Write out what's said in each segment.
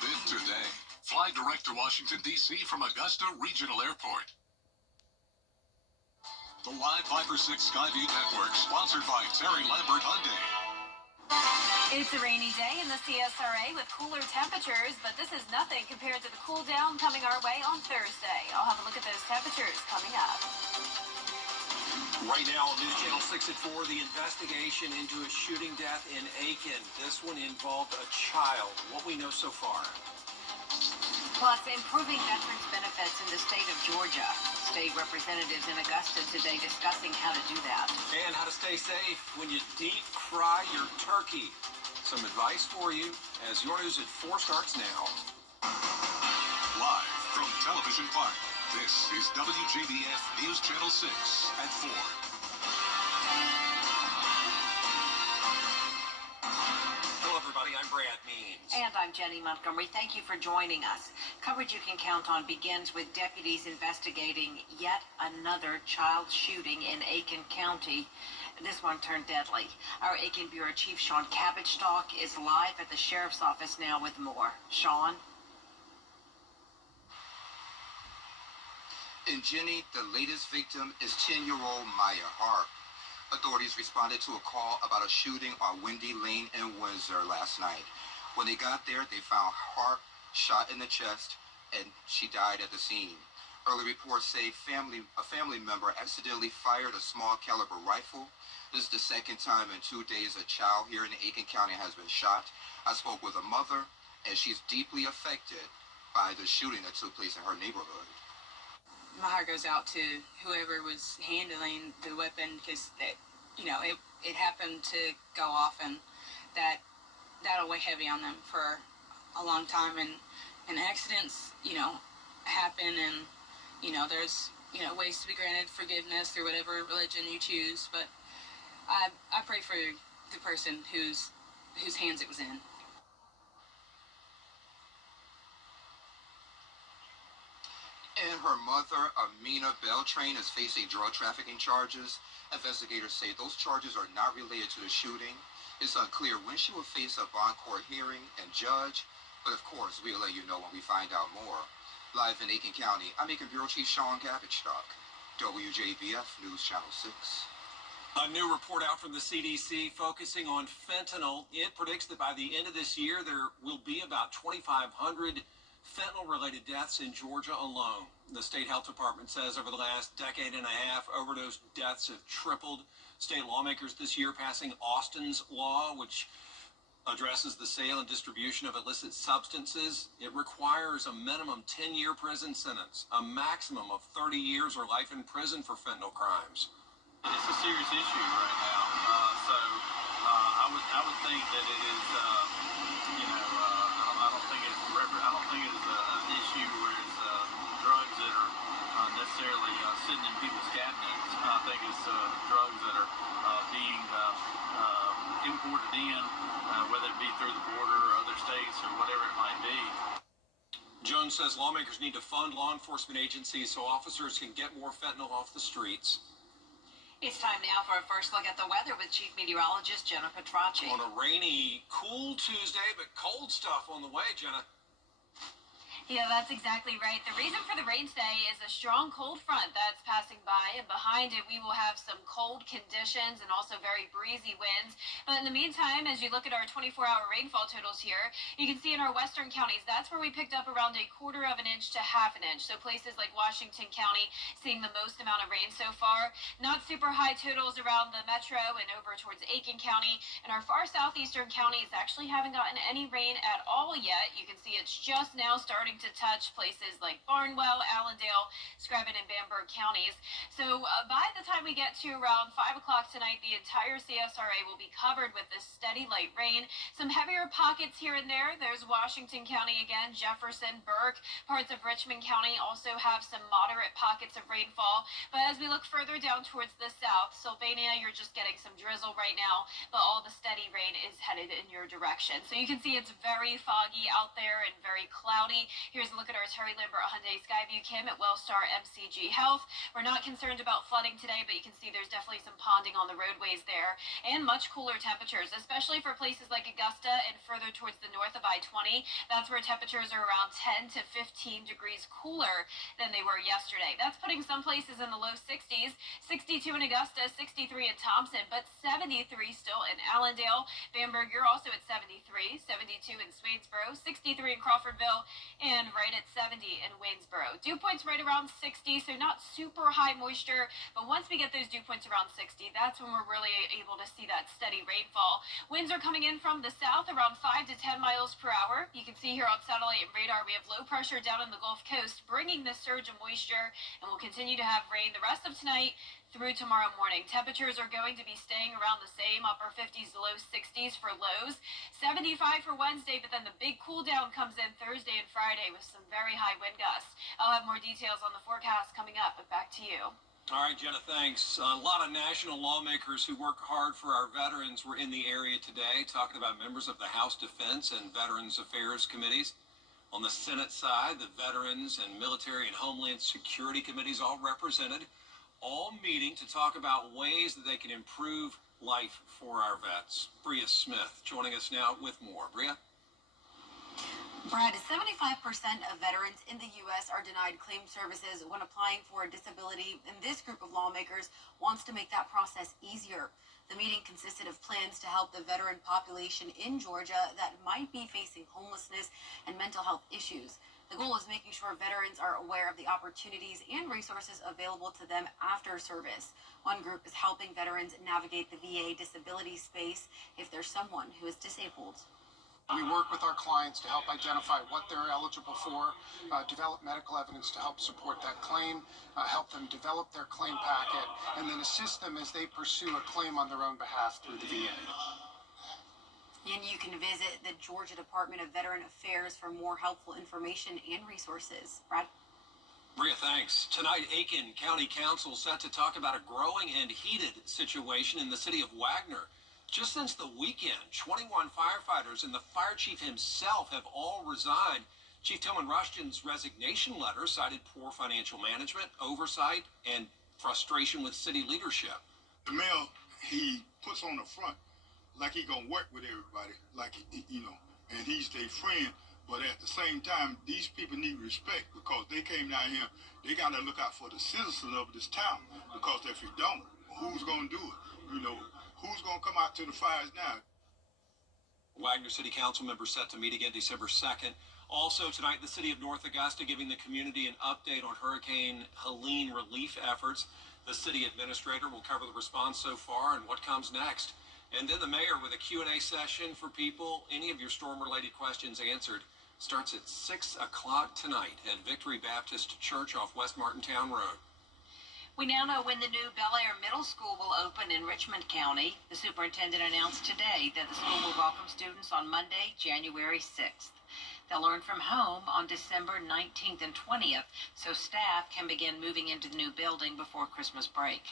Download it today. Fly direct to Washington, D.C. from Augusta Regional Airport. The Live 5 for 6 Skyview Network, sponsored by Terry Lambert Hyundai. It's a rainy day in the CSRA with cooler temperatures, but this is nothing compared to the cool down coming our way on Thursday. I'll have a look at those temperatures coming up. Right now on News Channel 6 at 4, the investigation into a shooting death in Aiken. This one involved a child. What we know so far. Plus, improving veterans benefits in the state of Georgia. State representatives in Augusta today discussing how to do that. And how to stay safe when you deep fry your turkey. Some advice for you as your news at 4 starts now. Live from Television Park, this is WJBF News Channel 6 at 4. Hello, everybody. I'm Brad Means. And I'm Jenny Montgomery. Thank you for joining us. Coverage you can count on begins with deputies investigating yet another child shooting in Aiken County. This one turned deadly. Our Aiken Bureau Chief Sean Cabbage-Stock is live at the Sheriff's Office now with more. Sean? And Jenny, the latest victim is 10-year-old Maya Harp. Authorities responded to a call about a shooting on Windy Lane in Windsor last night. When they got there, they found Harp shot in the chest, and she died at the scene. Early reports say a family member accidentally fired a small caliber rifle. This is the second time in 2 days a child here in Aiken County has been shot. I spoke with a mother, and she's deeply affected by the shooting that took place in her neighborhood. My heart goes out to whoever was handling the weapon, because it happened to go off, and that'll weigh heavy on them for a long time. And accidents, happen, and there's ways to be granted forgiveness through whatever religion you choose. But I pray for the person whose hands it was in. And her mother, Amina Beltrain, is facing drug trafficking charges. Investigators say those charges are not related to the shooting. It's unclear when she will face a bond court hearing and judge, but of course, we'll let you know when we find out more. Live in Aiken County, I'm Aiken Bureau Chief Sean Cabbage-Stock, WJBF News Channel 6. A new report out from the CDC focusing on fentanyl. It predicts that by the end of this year, there will be about 2,500 fentanyl-related deaths in Georgia alone. The state health department says over the last decade and a half, overdose deaths have tripled. State lawmakers this year passing Austin's law, which addresses the sale and distribution of illicit substances. It requires a minimum 10-year prison sentence, a maximum of 30 years or life in prison for fentanyl crimes. It's a serious issue right now, so I would think that it is, I don't think it's an issue where it's drugs that are necessarily sitting in people's cabinets. I think it's drugs that are being imported in, whether it be through the border or other states or whatever it might be. Jones says lawmakers need to fund law enforcement agencies so officers can get more fentanyl off the streets. It's time now for a first look at the weather with Chief Meteorologist Jenna Petracci. On a rainy, cool Tuesday, but cold stuff on the way, Jenna. Yeah, that's exactly right. The reason for the rain today is a strong cold front that's passing by, and behind it we will have some cold conditions and also very breezy winds. But in the meantime, as you look at our 24-hour rainfall totals here, you can see in our western counties, that's where we picked up around 1/4 of an inch to 1/2 inch. So places like Washington County seeing the most amount of rain so far. Not super high totals around the metro and over towards Aiken County. And our far southeastern counties actually haven't gotten any rain at all yet. You can see it's just now starting to touch places like Barnwell, Allendale, Scranton, and Bamberg counties. So by the time we get to around 5 o'clock tonight, the entire CSRA will be covered with this steady light rain. Some heavier pockets here and there. There's Washington County again, Jefferson, Burke, parts of Richmond County also have some moderate pockets of rainfall. But as we look further down towards the south, Sylvania, you're just getting some drizzle right now, but all the steady rain is headed in your direction. So you can see it's very foggy out there and very cloudy. Here's a look at our Terry Lambert Hyundai Skyview Kim at Wellstar MCG Health. We're not concerned about flooding today, but you can see there's definitely some ponding on the roadways there and much cooler temperatures, especially for places like Augusta and further towards the north of I-20. That's where temperatures are around 10 to 15 degrees cooler than they were yesterday. That's putting some places in the low 60s, 62 in Augusta, 63 in Thompson, but 73 still in Allendale. Bamberg, you're also at 73, 72 in Swainsboro, 63 in Crawfordville, and right at 70 in Waynesboro. Dew points right around 60, so not super high moisture, but once we get those dew points around 60, that's when we're really able to see that steady rainfall. Winds are coming in from the south around 5 to 10 miles per hour. You can see here on satellite and radar we have low pressure down in the Gulf Coast bringing this surge of moisture, and we'll continue to have rain the rest of tonight through tomorrow morning. Temperatures are going to be staying around the same, upper 50s to low 60s for lows, 75 for Wednesday, but then the big cool down comes in Thursday and Friday with some very high wind gusts. I'll have more details on the forecast coming up, but back to you. All right, Jenna, thanks. A lot of national lawmakers who work hard for our veterans were in the area today talking about members of the House Defense and Veterans Affairs Committees. On the Senate side, the Veterans and Military and Homeland Security Committees all represented, all meeting to talk about ways that they can improve life for our vets. Bria Smith joining us now with more. Bria? Brad, 75% of veterans in the U.S. are denied claim services when applying for a disability, and this group of lawmakers wants to make that process easier. The meeting consisted of plans to help the veteran population in Georgia that might be facing homelessness and mental health issues. The goal is making sure veterans are aware of the opportunities and resources available to them after service. One group is helping veterans navigate the VA disability space if there's someone who is disabled. We work with our clients to help identify what they're eligible for, develop medical evidence to help support that claim, help them develop their claim packet, and then assist them as they pursue a claim on their own behalf through the VA. And you can visit the Georgia Department of Veteran Affairs for more helpful information and resources. Brad? Bria, thanks. Tonight, Aiken County Council set to talk about a growing and heated situation in the city of Wagner. Just since the weekend, 21 firefighters and the fire chief himself have all resigned. Chief Tillman Rushton's resignation letter cited poor financial management, oversight, and frustration with city leadership. The mayor, he puts on the front like he gonna work with everybody, like, and he's their friend. But at the same time, these people need respect because they came down here. They gotta look out for the citizens of this town because if you don't, who's gonna do it? Who's going to come out to the fires now? Wagner City Council members set to meet again December 2nd. Also tonight, the city of North Augusta giving the community an update on Hurricane Helene relief efforts. The city administrator will cover the response so far and what comes next. And then the mayor with a Q&A session for people. Any of your storm-related questions answered. Starts at 6 o'clock tonight at Victory Baptist Church off West Martintown Road. We now know when the new Bel Air Middle School will open in Richmond County. The superintendent announced today that the school will welcome students on Monday, January 6th. They'll learn from home on December 19th and 20th, so staff can begin moving into the new building before Christmas break.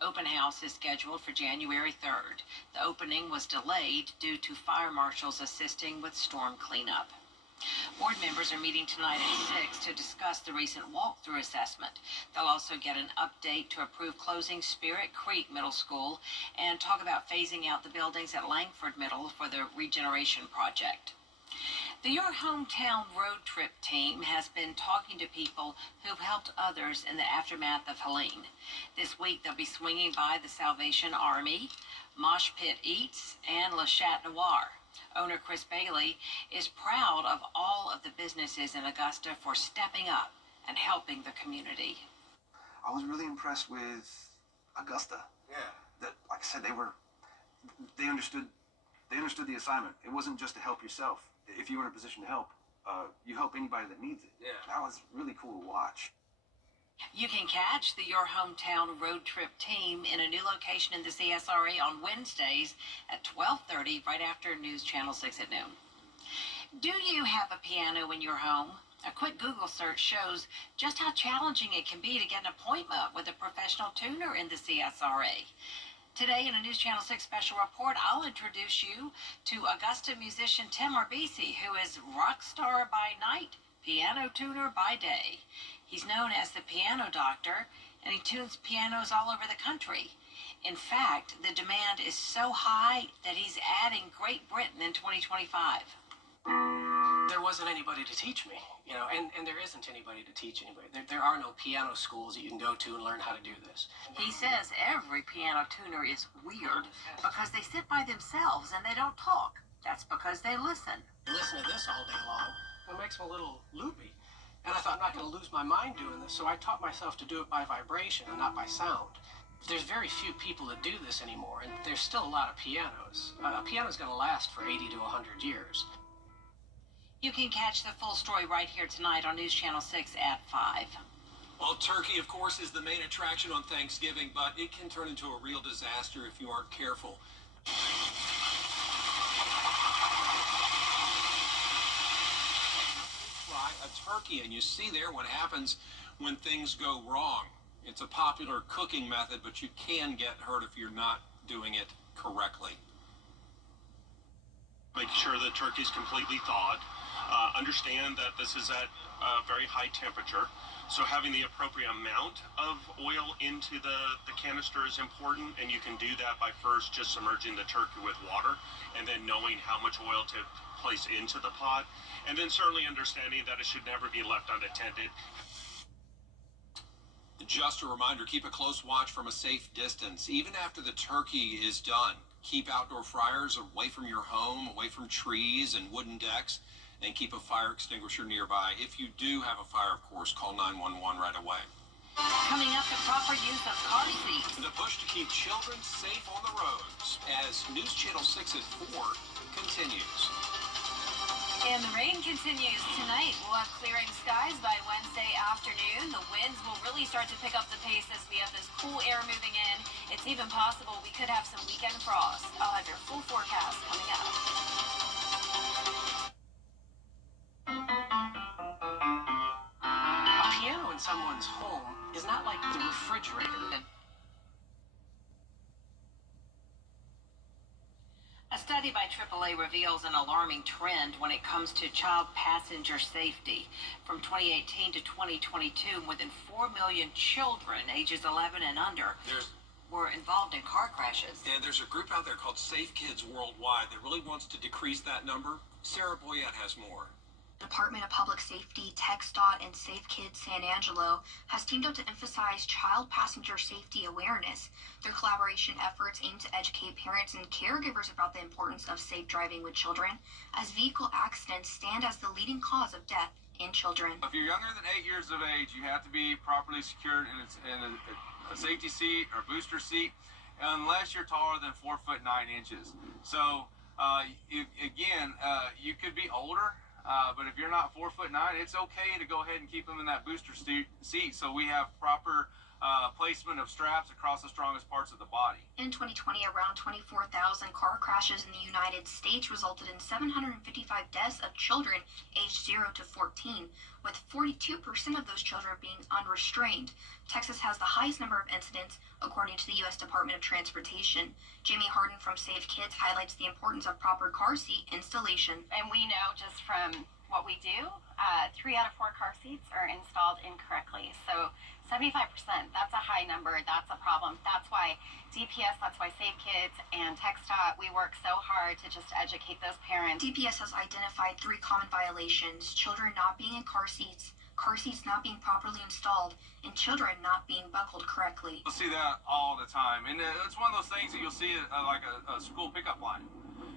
Open house is scheduled for January 3rd. The opening was delayed due to fire marshals assisting with storm cleanup. Board members are meeting tonight at 6 to discuss the recent walkthrough assessment. They'll also get an update to approve closing Spirit Creek Middle School and talk about phasing out the buildings at Langford Middle for the regeneration project. The Your Hometown Road Trip team has been talking to people who've helped others in the aftermath of Helene. This week they'll be swinging by the Salvation Army, Mosh Pit Eats, and Le Chat Noir. Owner Chris Bailey is proud of all of the businesses in Augusta for stepping up and helping the community. I was really impressed with Augusta. Yeah. That, like I said, they understood the assignment. It wasn't just to help yourself. If you were in a position to help, you help anybody that needs it. Yeah. That was really cool to watch. You can catch the Your Hometown Road Trip team in a new location in the CSRA on Wednesdays at 12:30, right after News Channel 6 at noon. Do you have a piano in your home? A quick Google search shows just how challenging it can be to get an appointment with a professional tuner in the CSRA. Today in a News Channel 6 special report, I'll introduce you to Augusta musician Tim Arbisi, who is rock star by night, piano tuner by day. He's known as the piano doctor, and he tunes pianos all over the country. In fact, the demand is so high that he's adding Great Britain in 2025. There wasn't anybody to teach me, and there isn't anybody to teach anybody. There are no piano schools that you can go to and learn how to do this. He says every piano tuner is weird because they sit by themselves and they don't talk. That's because they listen. I listen to this all day long. It makes me a little loopy. And I thought, I'm not going to lose my mind doing this, so I taught myself to do it by vibration and not by sound. There's very few people that do this anymore, and there's still a lot of pianos. A piano's going to last for 80 to 100 years. You can catch the full story right here tonight on News Channel 6 at 5. Well, turkey, of course, is the main attraction on Thanksgiving, but it can turn into a real disaster if you aren't careful. Fry a turkey, and you see there what happens when things go wrong. It's a popular cooking method, but you can get hurt if you're not doing it correctly. Make sure the turkey is completely thawed. Understand that this is at a very high temperature, so having the appropriate amount of oil into the canister is important, and you can do that by first just submerging the turkey with water and then knowing how much oil to place into the pot, and then certainly understanding that it should never be left unattended. Just a reminder, keep a close watch from a safe distance. Even after the turkey is done, keep outdoor fryers away from your home, away from trees and wooden decks, and keep a fire extinguisher nearby. If you do have a fire, of course, call 911 right away. Coming up, the proper use of car seats. The push to keep children safe on the roads as News Channel 6 at 4 continues. And the rain continues tonight. We'll have clearing skies by Wednesday afternoon. The winds will really start to pick up the pace as we have this cool air moving in. It's even possible we could have some weekend frost. I'll have your full forecast coming up. A piano in someone's home is not like the refrigerator. A study by AAA reveals an alarming trend when it comes to child passenger safety. From 2018 to 2022, more than 4 million children ages 11 and under were involved in car crashes. And there's a group out there called Safe Kids Worldwide that really wants to decrease that number. Sarah Boyette has more. Department of Public Safety, TxDOT, and Safe Kids San Angelo has teamed up to emphasize child passenger safety awareness. Their collaboration efforts aim to educate parents and caregivers about the importance of safe driving with children, as vehicle accidents stand as the leading cause of death in children. If you're younger than 8 years of age, you have to be properly secured in a safety seat or booster seat, unless you're taller than 4 foot 9 inches. So, you could be older. But if you're not 4 foot 9, it's okay to go ahead and keep them in that booster seat. So we have proper placement of straps across the strongest parts of the body. In 2020, around 24,000 car crashes in the United States resulted in 755 deaths of children aged 0 to 14, with 42% of those children being unrestrained. Texas has the highest number of incidents, according to the U.S. Department of Transportation. Jamie Harden from Safe Kids highlights the importance of proper car seat installation. And we know just from what we do, 3 out of 4 car seats are installed incorrectly. So 75%, that's a high number. That's a problem. That's why DPS, that's why Safe Kids and TxDOT, we work so hard to just educate those parents. DPS has identified 3 common violations: children not being in car seats not being properly installed, and children not being buckled correctly. You'll see that all the time. And it's one of those things that you'll see at like a school pickup line.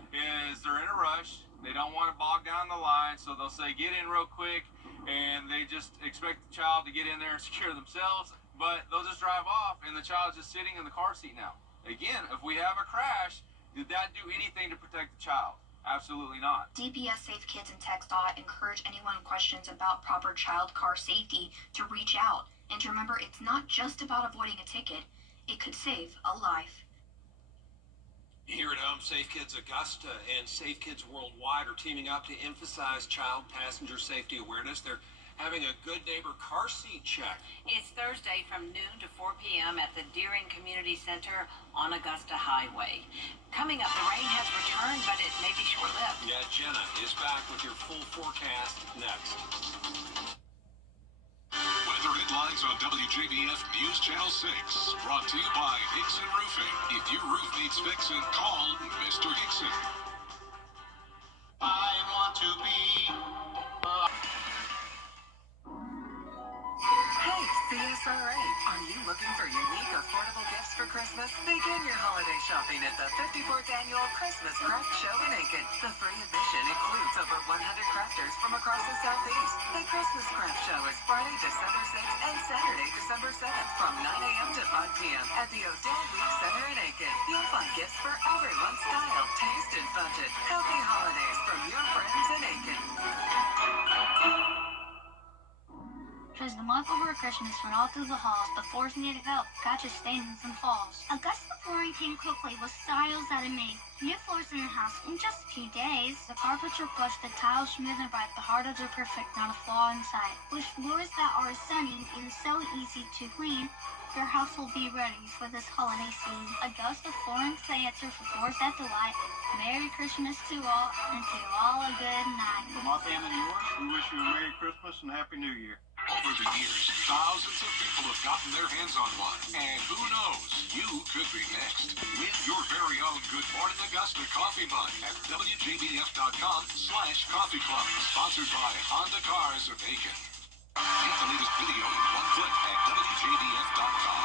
Is they're in a rush, they don't want to bog down the line, so they'll say get in real quick, and they just expect the child to get in there and secure themselves, but they'll just drive off, and the child's just sitting in the car seat now. Again, if we have a crash, did that do anything to protect the child? Absolutely not. DPS, Safe Kids, and TxDOT encourage anyone with questions about proper child car safety to reach out. And to remember, it's not just about avoiding a ticket. It could save a life. Here at home, Safe Kids Augusta and Safe Kids Worldwide are teaming up to emphasize child passenger safety awareness. They're having a good neighbor car seat check. It's Thursday from noon to 4 p.m. at the Deering Community Center on Augusta Highway. Coming up, the rain has returned, but it may be short-lived. Yeah, Jenna is back with your full forecast next. Weather headlines on WJBF News Channel 6. Brought to you by Hickson Roofing. If your roof needs fixing, call Mr. Hickson. I want to be. Hey, CSRA, are you looking for unique, affordable gifts for Christmas? Begin your holiday shopping at the 54th Annual Christmas Craft Show in Aiken. The free admission includes over 100 crafters from across the Southeast. The Christmas Craft Show is Friday, December 6th and Saturday, December 7th from 9 a.m. to 5 p.m. at the Odell Week Center in Aiken. You'll find gifts for everyone's style, taste, and budget. Happy holidays from your friends in Aiken.'Twas the month over Christmas when all through the halls the floors needed help, patches, stains, and falls. Augusta Flooring came quickly with styles that it made. New floors in the house in just a few days. The carpets are plush, the tiles smooth and bright, the hardwoods are perfect, not a flaw inside. With floors that are sunny and so easy to clean, your house will be ready for this holiday scene. Augusta Flooring's the answer for floors that delight. Merry Christmas to all, and to all a good night. From my family and yours, we wish you a Merry Christmas and Happy New Year. Over the years, thousands of people have gotten their hands on one. And who knows, you could be next. Win your very own Good Morning Augusta coffee mug at WJBF.com/coffee club. Sponsored by Honda Cars of Aiken. Get the latest video in one click at WJBF.com.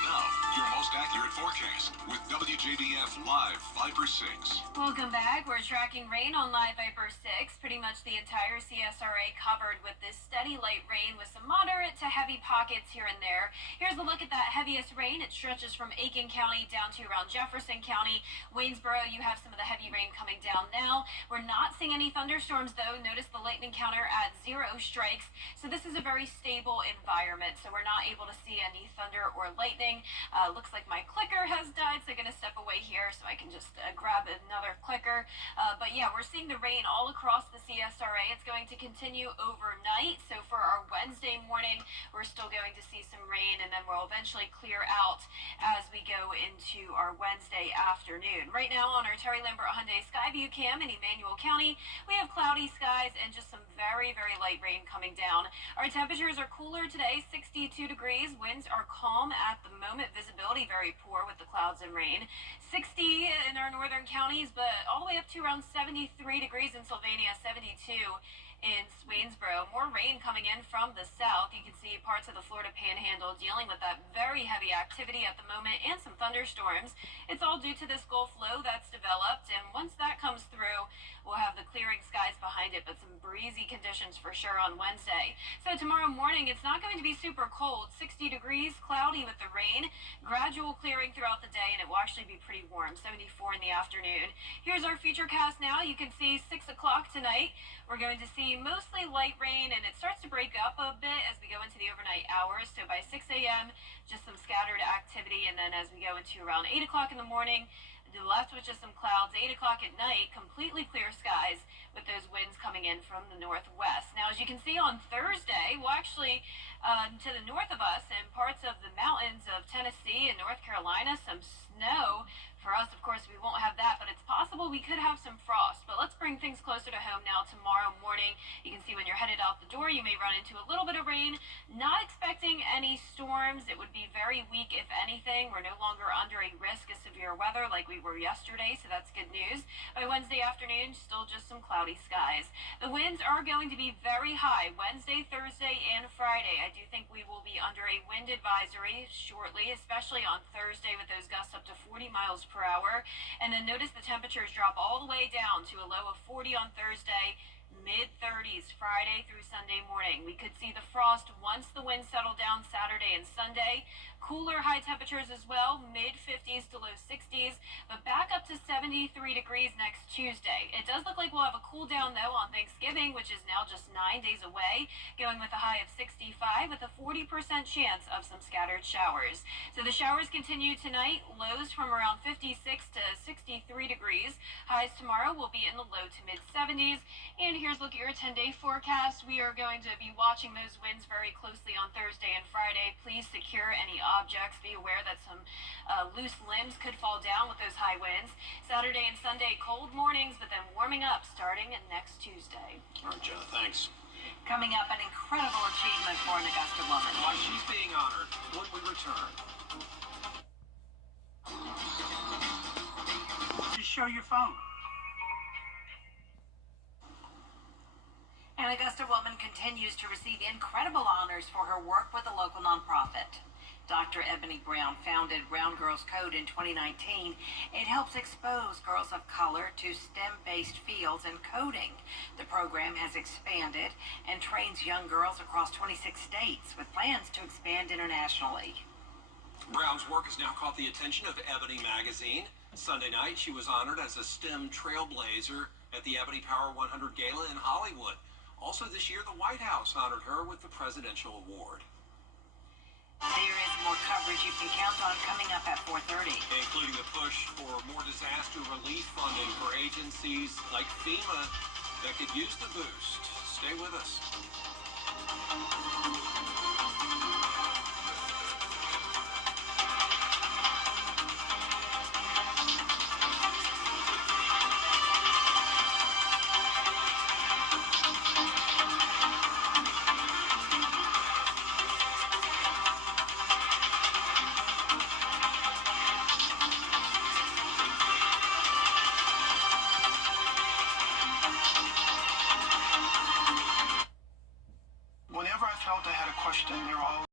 Now, your most accurate forecast with WJBF Live Viper 6. Welcome back. We're tracking rain on Live Viper 6. Pretty much the entire CSRA covered with this steady light rain with some moderate to heavy pockets here and there. Here's a look at that heaviest rain. It stretches from Aiken County down to around Jefferson County. Waynesboro, you have some of the heavy rain coming down now. We're not seeing any thunderstorms, though. Notice the lightning counter at 0 strikes. So this is a very stable environment. So we're not able to see any thunder or lightning. Looks like my clicker has died, so I'm going to step away here so I can just grab another clicker. But yeah, we're seeing the rain all across the CSRA. It's going to continue overnight. So for our Wednesday morning, we're still going to see some rain, and then we'll eventually clear out as we go into our Wednesday afternoon. Right now on our Terry Lambert Hyundai Skyview cam in Emmanuel County, we have cloudy skies and just some very, very light rain coming down. Our temperatures are cooler today, 62 degrees. Winds are calm at the moment. Visibility very poor with the clouds and rain. 60 in our northern counties, but all the way up to around 73 degrees in Sylvania, 72 in Waynesboro. More rain coming in from the south. You can see parts of the Florida Panhandle dealing with that very heavy activity at the moment and some thunderstorms. It's all due to this Gulf low that's developed, and once that comes through, we'll have the clearing skies behind it, but some breezy conditions for sure on Wednesday. So tomorrow morning, it's not going to be super cold. 60 degrees, cloudy with the rain, gradual clearing throughout the day, and it will actually be pretty warm, 74 in the afternoon. Here's our futurecast now. You can see 6 o'clock tonight. We're going to see mostly light rain, and it starts to break up a bit as we go into the overnight hours. So by 6 a.m., just some scattered activity, and then as we go into around 8 o'clock in the morning, left with just some clouds. 8 o'clock at night, completely clear skies with those winds coming in from the northwest. Now, as you can see on Thursday, well, actually, to the north of us and parts of the mountains of Tennessee and North Carolina, some snow. For us, of course, we won't have that, but it's possible we could have some frost. But let's bring things closer to home now tomorrow morning. You can see when you're headed out the door, you may run into a little bit of rain. Not expecting any storms. It would be very weak, if anything. We're no longer under a risk of severe weather like we were yesterday, so that's good news. By Wednesday afternoon, still just some cloudy skies. The winds are going to be very high Wednesday, Thursday, and Friday. I do think we will be under a wind advisory shortly, especially on Thursday with those gusts up to 40 miles per hour. And then notice the temperatures drop all the way down to a low of 40 on Thursday, mid-30s Friday through Sunday morning. We could see the frost once the winds settle down Saturday and Sunday. Cooler high temperatures as well, mid-50s to low 60s, but back up to 73 degrees next Tuesday. It does look like we'll have a cool down, though, on Thanksgiving, which is now just 9 days away, going with a high of 65 with a 40% chance of some scattered showers. So the showers continue tonight, lows from around 56 to 63 degrees. Highs tomorrow will be in the low to mid-70s, and here's a look at your 10-day forecast. We are going to be watching those winds very closely on Thursday and Friday. Please secure any objects. Be aware that some loose limbs could fall down with those high winds. Saturday and Sunday, cold mornings, but then warming up starting next Tuesday. All right, Jenna, thanks. Coming up, an incredible achievement for an Augusta woman. Why she's being honored when we return. Just show your phone. An Augusta woman continues to receive incredible honors for her work with a local nonprofit. Dr. Ebony Brown founded Brown Girls Code in 2019. It helps expose girls of color to STEM-based fields and coding. The program has expanded and trains young girls across 26 states with plans to expand internationally. Brown's work has now caught the attention of Ebony magazine. Sunday night, she was honored as a STEM trailblazer at the Ebony Power 100 Gala in Hollywood. Also this year, the White House honored her with the Presidential Award. There is more coverage you can count on coming up at 4:30. Including the push for more disaster relief funding for agencies like FEMA that could use the boost. Stay with us. Whenever I felt I had a question, they were all